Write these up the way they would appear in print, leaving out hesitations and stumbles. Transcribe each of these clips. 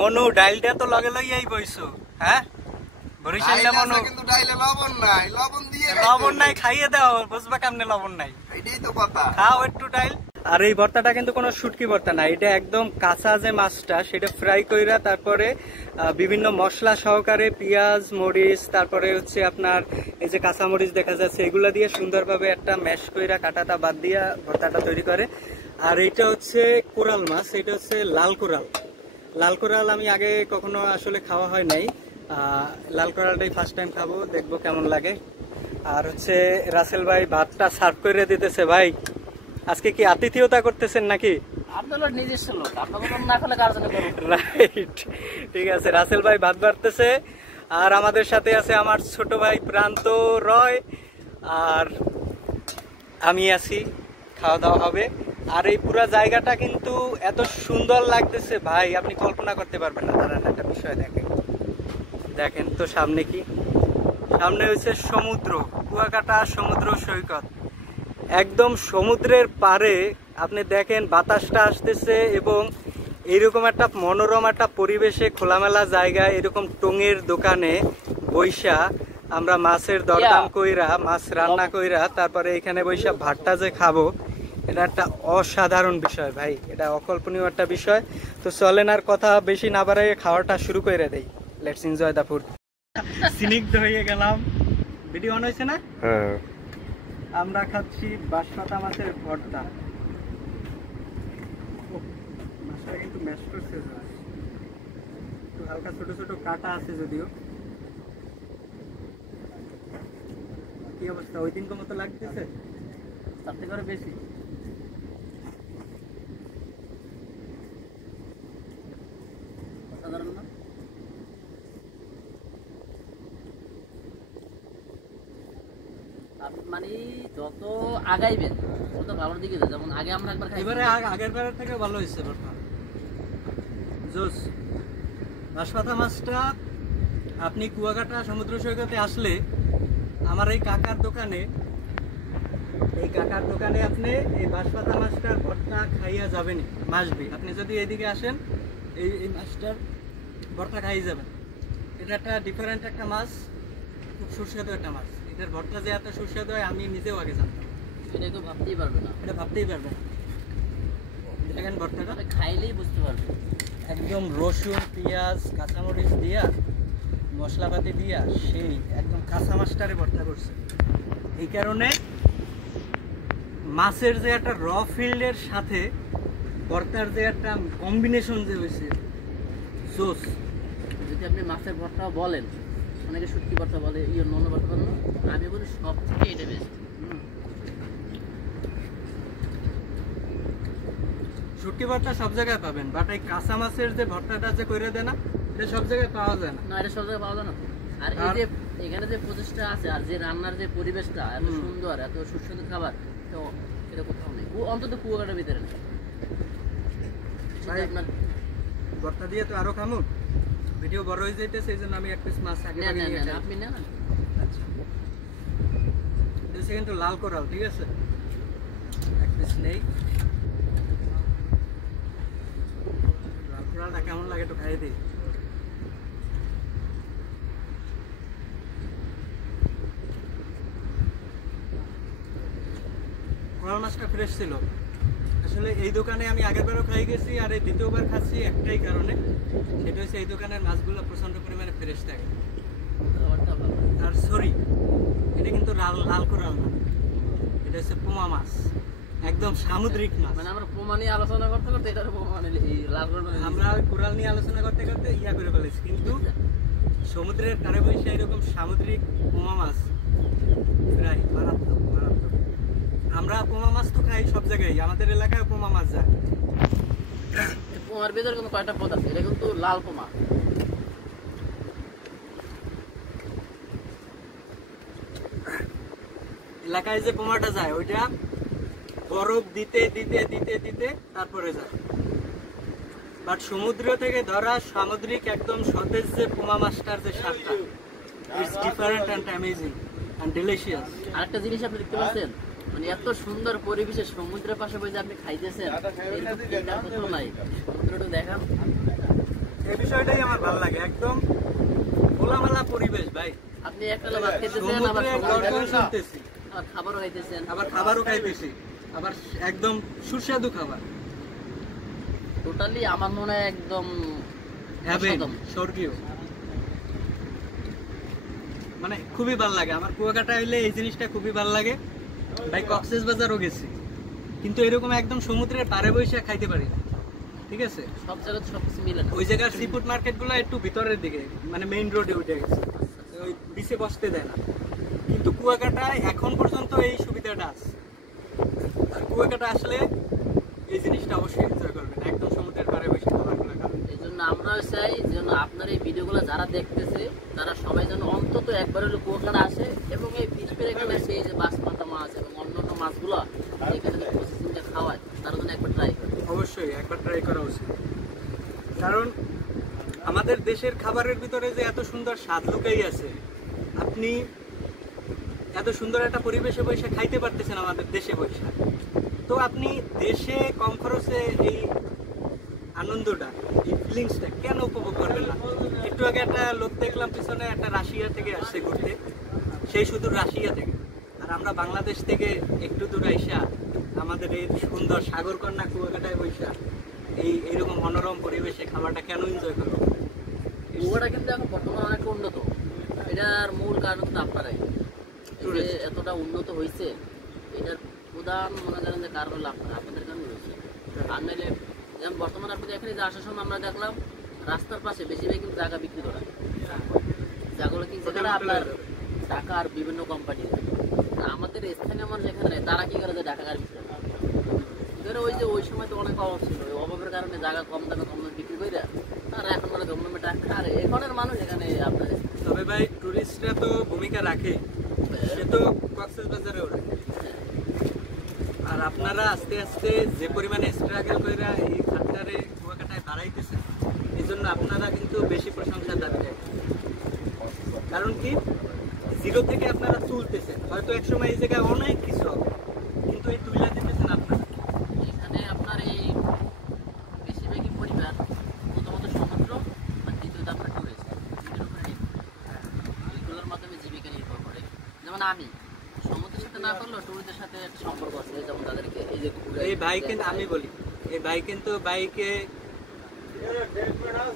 মনু ডাইলটা তো লগে লইয়াই বইছো, হ্যাঁ? বরিশালে মনু কিন্তু ডাইলে লবণ নাই, লবণ দিয়ে লবণ নাই, খাইয়ে দাও, বুঝবা কেমনে লবণ নাই। এটাই তো কথা। খাও একটু ডাইল। আর এই ভর্তাটা কিন্তু কোনো শুটকি ভর্তা না, এটা একদম কাঁচা যে মাছটা সেটা ফ্রাই কইরা তারপরে বিভিন্ন মশলা সহকারে পেঁয়াজ মরিচ তারপরে হচ্ছে আপনার এই যে কাঁচা মরিচ দেখা যাচ্ছে এগুলা দিয়ে সুন্দরভাবে একটা ম্যাশ কইরা কাটাটা বাদ দিয়া ভর্তাটা তৈরি করে। আর এটা হচ্ছে কোরাল মাছ, এটা হচ্ছে লাল কোরাল। লাল কোরাল আমি আগে কখনো আসলে খাওয়া হয় নাই, লাল কোরালটাই ফার্স্ট টাইম খাবো, দেখবো কেমন লাগে। আর হচ্ছে রাসেল ভাই ভাতটা সার্ভ করে দিতেছে। ভাই আজকে কি আতিথেয়তা করতেছেন নাকি? আপনার নিজস্ব লোক, আপনাকে না খেলে কার জন্য করব? রাইট, ঠিক আছে। রাসেল ভাই ভাত বাড়তেছে আর আমাদের সাথে আছে আমার ছোট ভাই প্রান্ত রয় আর আমি আছি, খাওয়া দাওয়া হবে। আর এই পুরো জায়গাটা কিন্তু এত সুন্দর লাগতেছে ভাই, আপনি কল্পনা করতে পারবেন না। দাঁড়ান একটা বিষয় দেখেন, দেখেন তো সামনে কি, সামনে হচ্ছে সমুদ্র, কুয়াকাটা সমুদ্র সৈকত, একদম সমুদ্রের পারে। আপনি দেখেন বাতাসটা আসতেছে এবং এইরকম একটা মনোরম একটা পরিবেশে খোলামেলা জায়গায় এরকম টঙের দোকানে বৈশা আমরা মাছের দরদাম কইরা মাছ রান্না কইরা তারপরে এখানে বৈশা ভাতটা যে খাবো, এটা একটা অসাধারণ বিষয় ভাই, এটা অকল্পনীয় একটা বিষয়। তো চলেন আর কথা বেশি না বাড়াই খাওয়াটা শুরু করে দেই। Let's enjoy the food. স্নিগ্ধ হয়ে গেলাম, ভিডিও অন হয়েছে না? হ্যাঁ, আমরা খাচ্ছি বাঁশপাতা মাছের ভর্তা। মাছটা কিন্তু ম্যাশ করছে, একটু হালকা ছোট ছোট কাটা আছে যদিও। কি অবস্থা, ওই দিনকার মতো লাগতেছে? তার থেকে আরো বেশি। সাধারণ না, মানে যত আগাইবেন তত ভালোর দিকে যায়। যেমন আগে আমরা একবার এবারে আগের বারের থেকে ভালো হয়েছে ভর্তা, জোস। বাঁশপাতা মাছটা আপনি কুয়াকাটা সমুদ্র সৈকতে আসলে আমার এই কাকার দোকানে আপনি এই বাঁশপাতা মাছটার ভর্তা খাইয়া যাবেন, মাসবি। আপনি যদি এইদিকে আসেন এই মাছটার ভর্তা খাইয়ে যাবেন। এটা একটা ডিফারেন্ট একটা মাছ, খুব সুস্বাদু একটা মাছ। এটার ভর্তা যে এত সুস্বাদু হয় আমি নিজেও আগে জানতাম। এটা কেউ ভাবতেই পারবে না, এটা ভাবতেই পারবে না। দেখেন ভর্তাটা খাইলেই বুঝতে পারবে। একদম রসুন পেঁয়াজ কাঁচামরিচ দিয়া মশলাপাতি দিয়া সেই একদম কাঁচা মাছটারে ভর্তা করছে। এই কারণে মাছের যে একটা র ফিল্ডের সাথে ভর্তার যে একটা কম্বিনেশন যে হয়েছে জোস। যদি আপনি মাছের ভর্তা বলেন, অনেকে শুটকি ভর্তা বলে, অন্য ভর্তা বলেন, আমি বলি সব থেকে এটা বেস্ট। শুটকি ভর্তা সব জায়গায় পাবেন, বাট এই কাঁচা মাছের যে ভর্তাটা যে করে দেয় না, এটা সব জায়গায় পাওয়া যায় না। না, এটা সব জায়গায় পাওয়া যায় না। আর এই যে এখানে যে প্রচেষ্টা আছে আর যে রান্নার যে পরিবেশটা এত সুন্দর, এত সুস্বাদু খাবার, তো এটা কোথাও নেই, অন্তত কুয়াকাটার ভিতরে নেই। আপনার ভর্তা দিয়ে তো আরো খামু, ভিডিও বড় হয়ে যাইতেছে, এই জন্য আমি এক পিস মাছ আগে আপনি নেন। আচ্ছা, এটা কিন্তু লাল কোরাল, ঠিক আছে, এক পিস নেই। লাল কোরালটা কেমন লাগে একটু খাইয়ে দিই। কোরাল মাছটা ফ্রেশ ছিল। আসলে এই দোকানে আমি আগেরবারও খাই গেছি আর এই দ্বিতীয়বার খাচ্ছি একটাই কারণে, সেটা হচ্ছে এই দোকানের মাছগুলো প্রচন্ড পরিমাণে ফ্রেশ থাকে। আর সরি, এটা কিন্তু লাল কোরাল না, এটা হচ্ছে পোমা মাছ, একদম সামুদ্রিক মাছ। মানে আমরা পোমা নিয়ে আলোচনা করতে করতে এটার পোমা নিয়ে লাল কোরাল, আমরা ওই কোরাল নিয়ে আলোচনা করতে করতে ইয়া করে ফেলেছি, কিন্তু সমুদ্রের ধারে বসে এরকম সামুদ্রিক পোমা মাছ প্রায় মারাত্মক মারাত্মক। আমরা পোমা মাছ তো খাই সব জায়গায়, আমাদের এলাকায় পোমা মাছ যায়। পোমার ভিতরে কিন্তু কয়টা পদ আছে, এটা কিন্তু লাল পোমা। এলাকায় যে পোমাটা যায় ওইটা বরফ দিতে দিতে দিতে দিতে তারপরে যায়, বাট সমুদ্র থেকে ধরা সামুদ্রিক একদম সতেজ যে পোমা মাছটার যে স্বাদটা, it's different and amazing and delicious. আরেকটা জিনিস আপনি দেখতে পাচ্ছেন, মানে এত সুন্দর পরিবেশে সমুদ্রের পাশে বসে আপনি খাইতেছেন, এরকম নাই। সমুদ্রটা দেখান, এই বিষয়টাই আমার ভালো লাগে, একদম খোলামেলা পরিবেশ ভাই। আপনি একবেলা ভাত খাইতেছেন, আবার সমুদ্রে গর্জন শুনতেছি, আবার খাবারও খাইতেছেন, আবার খাবারও খাইতেছি, আবার একদম সুস্বাদু খাবার। টোটালি আমার মনে হয় একদম অসাধারণ। স্বর্গীয়, মানে খুবই ভালো লাগে আমার। কুয়াকাটা হইলে এই জিনিসটা খুবই ভালো লাগে ভাই। কক্সবাজারও গেছি, কিন্তু এরকম একদম সমুদ্রের পাড়ে বসে খাইতে পারি না, ঠিক আছে? সব জায়গায় সবকিছু মিলে না। ওই জায়গার সি ফুড মার্কেট গুলো একটু ভিতরের দিকে, মানে মেইন রোডে উঠে গেছে, ওই বিচে বসতে দেয় না। কিন্তু কুয়াকাটায় এখন পর্যন্ত এই সুবিধাটা আছে। আর কুয়াকাটা আসলে এই জিনিসটা অবশ্যই এনজয় করবেন, একদম সমুদ্রের পাড়ে বসে খাবারগুলো খাবেন। এই জন্য আমরাও চাই যেন আপনার এই ভিডিওগুলো যারা দেখতেছে তারা সবাই যেন অন্তত একবার হলে কুয়াকাটা আসে এবং এই ফিশ ফ্রাই এখানে এসে এই যে বাঁশপাতা মাছ এবং অন্যান্য মাছগুলো এখানে যে প্রসেসিংটা খাওয়ায় তারা যেন একবার ট্রাই করে। অবশ্যই একবার ট্রাই করা উচিত, কারণ আমাদের দেশের খাবারের ভিতরে যে এত সুন্দর স্বাদ লুকাই আছে। আপনি এত সুন্দর একটা পরিবেশে বসে খাইতে পারতেছেন আমাদের দেশে বসে, তো আপনি দেশে কম খরচে এই আনন্দটা, এই ফিলিংসটা কেন উপভোগ করবেন না? একটু আগে একটা লোক দেখলাম পিছনে, একটা রাশিয়া থেকে আসছে ঘুরতে, সেই শুধু রাশিয়া থেকে। আর আমরা বাংলাদেশ থেকে একটু দূর আইসা আমাদের এই সুন্দর সাগরকন্যা কুয়াকাটায় বৈশা এইরকম মনোরম পরিবেশে খাবারটা কেন এনজয় করবো? কুয়াকাটা কিন্তু এখন বর্তমানে অনেক উন্নত, এটার মূল কারণ কিন্তু আপনারাই। এই যে এতটা উন্নত হয়েছে, এটার প্রধান মনে করেন যে কারণ হলো আপনাদের কারণে হয়েছে। আর নাইলে যেমন বর্তমানে আপনি এখানে যে আসার সময় আমরা দেখলাম রাস্তার পাশে বেশিরভাগ কিন্তু জায়গা বিক্রি করা, জায়গাগুলো কি যেখানে আপনার ঢাকার বিভিন্ন কোম্পানি। আমাদের স্থানীয় মানুষ এখানে নেই, তারা কি করে যে ঢাকা গাড়ি বিক্রি করে। ওই যে ওই সময় তো অনেক অভাব ছিল, ওই অভাবের কারণে জায়গা কম দামে বিক্রি করে তারা এখন মানে গভর্নমেন্ট টাকা। আর এখনের মানুষ এখানে আপনার তবে ভাই টুরিস্টরা তো ভূমিকা রাখে, সে তো কক্সবাজারে ওঠে। আর আপনারা আস্তে আস্তে যে পরিমাণে স্ট্রাগল করে এই খাতটারে কুয়াকাটায় বাড়াইতেছেন, এই জন্য আপনারা কিন্তু বেশি প্রশংসার দাবি রাখেন। কারণ কি, জিরো থেকে আপনারা তুলতেছেন, হয়তো একসময় এই জায়গায় অনেক কিছু হবে, কিন্তু এই তুলে দিতেছেন আপনারা। এখানে আপনার এই বেশিরভাগই পরিবার প্রথমত সমুদ্র আর দ্বিতীয়ত আপনার টুরিস্ট, এগুলোর মাধ্যমে জীবিকা নির্ভর করে। যেমন আমি সমুদ্রের সাথে না করলেও টুরিস্টদের সাথে একটা সম্পর্ক আছে, যেমন তাদেরকে এই যে এই ভাই কিন্তু আমি বলি, এই ভাই কিন্তু বাইকে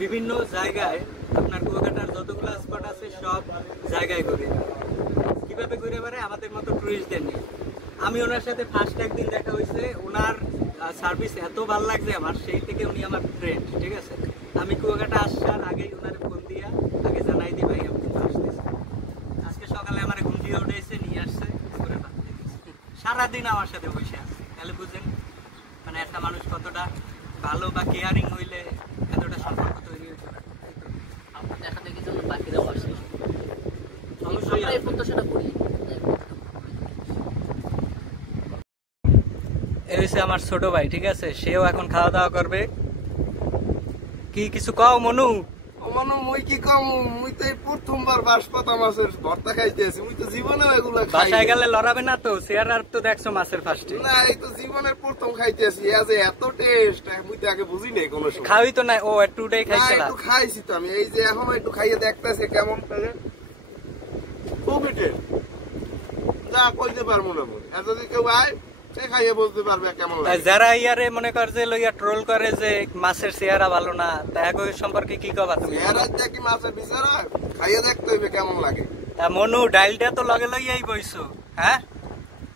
বিভিন্ন জায়গায় আপনার কুয়াকাটার যতগুলো স্পট আছে সব জায়গায় ঘুরে। কিভাবে ঘুরে বেড়ে? আমাদের মতো টুরিস্টদের নিয়ে। আমি ওনার সাথে ফার্স্ট একদিন দেখা হয়েছে, ওনার সার্ভিস এত ভালো লাগছে আমার, সেই থেকে উনি আমার ফ্রেন্ড, ঠিক আছে? আমি কুয়াকাটা আসার আগেই ওনার ফোন দিয়া আগে জানাই দিই, ভাই আমি কিন্তু আসতেছি। আজকে সকালে আমার ঘুম দিয়ে উঠে এসে নিয়ে আসছে, সারাদিন আমার সাথে বসে আছে। তাহলে বুঝেন মানে একটা মানুষ কতটা ভালো বা কেয়ারিং হইলে এতটা সম্পর্ক তৈরি হতে পারে। আপনার দেখা দেখি জন্য বাকিরাও আসে, অবশ্যই আমরা এই প্রত্যাশাটা করি। এই হচ্ছে আমার ছোট ভাই, ঠিক আছে? সেও এখন খাওয়া দাওয়া করবে। কি কিছু কও মনু? মানে মুই কি কম, মুই তো এই প্রথমবার বাঁশপাতা মাছের ভর্তা খাইতেছি। মুই তো জীবনে এগুলো খাই বাসায় গেলে লড়াবে না তো? চেয়ার তো দেখছো মাছের ফার্স্টে। না, এই তো জীবনের প্রথম খাইতেছি। এত টেস্ট মুই তো আগে বুঝি নাই কোনো সময়। খাওয়াই তো না, ও একটু উঠেই না, খাইছিলাম। একটু খাইছি তো আমি, এই যে এখন একটু খাইয়ে দেখতেছি কেমন লাগে। খুবই টেস্ট, যা কইতে পারবো না। আর যদি কেউ আয় সে খাইয়ে বলতে পারবে কেমন লাগে। যারা ইয়ারে মনে কর যে লইয়া ট্রোল করে যে মাছের চেহারা ভালো না, তা সম্পর্কে কি কবা তুমি? কি মাছের বিচারা খাইয়ে দেখতে হইবে কেমন লাগে। তা মনু ডাইলটা তো লগে লইয়াই বইছো, হ্যাঁ?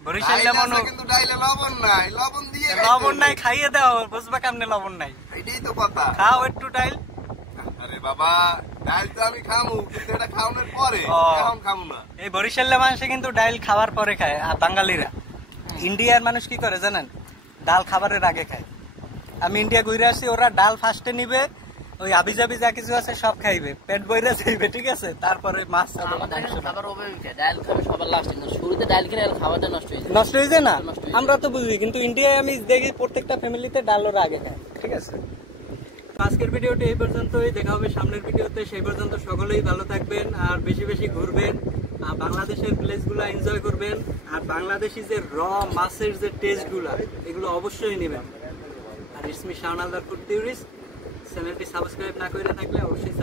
বরিশালে মনু কিন্তু ডাইলে লবণ নাই, লবণ দিয়ে লবণ নাই, খাইয়ে দাও, বুঝবা কেমনে লবণ নাই। এটাই তো কথা। খাও একটু ডাইল। আরে বাবা, ডাইল তো আমি খামু, কিন্তু এটা খাওয়ানোর পরে, এখন খামু না। এই বরিশালের মানুষে কিন্তু ডাইল খাওয়ার পরে খায়, আর বাঙালিরা। ইন্ডিয়ার মানুষ কি করে জানেন? ডাল খাবারের আগে খায়। আমি ইন্ডিয়া ঘুরে আসি, ওরা ডাল ফার্স্টে নিবে, ওই আবিজাবি যা কিছু আছে সব খাইবে, পেট বইরা যাইবে, ঠিক আছে? তারপরে মাছ খাবার ডাল খাবে সবার লাস্টে, শুরুতে ডাল খেলে খাবারটা নষ্ট হয়ে যায়। নষ্ট হয়ে যায় না? আমরা তো বুঝি, কিন্তু ইন্ডিয়ায় আমি দেখি প্রত্যেকটা ফ্যামিলিতে ডাল ওরা আগে খায়, ঠিক আছে? আজকের ভিডিওটি এই পর্যন্তই, দেখা হবে সামনের ভিডিওতে। সেই পর্যন্ত সকলেই ভালো থাকবেন আর বেশি বেশি ঘুরবেন, আর বাংলাদেশের প্লেসগুলো এনজয় করবেন, আর বাংলাদেশি যে মাছের যে টেস্টগুলো এগুলো অবশ্যই নেবেন। আর it's me Shaon Alder food theorist, চ্যানেলটি সাবস্ক্রাইব না করে থাকলে অবশ্যই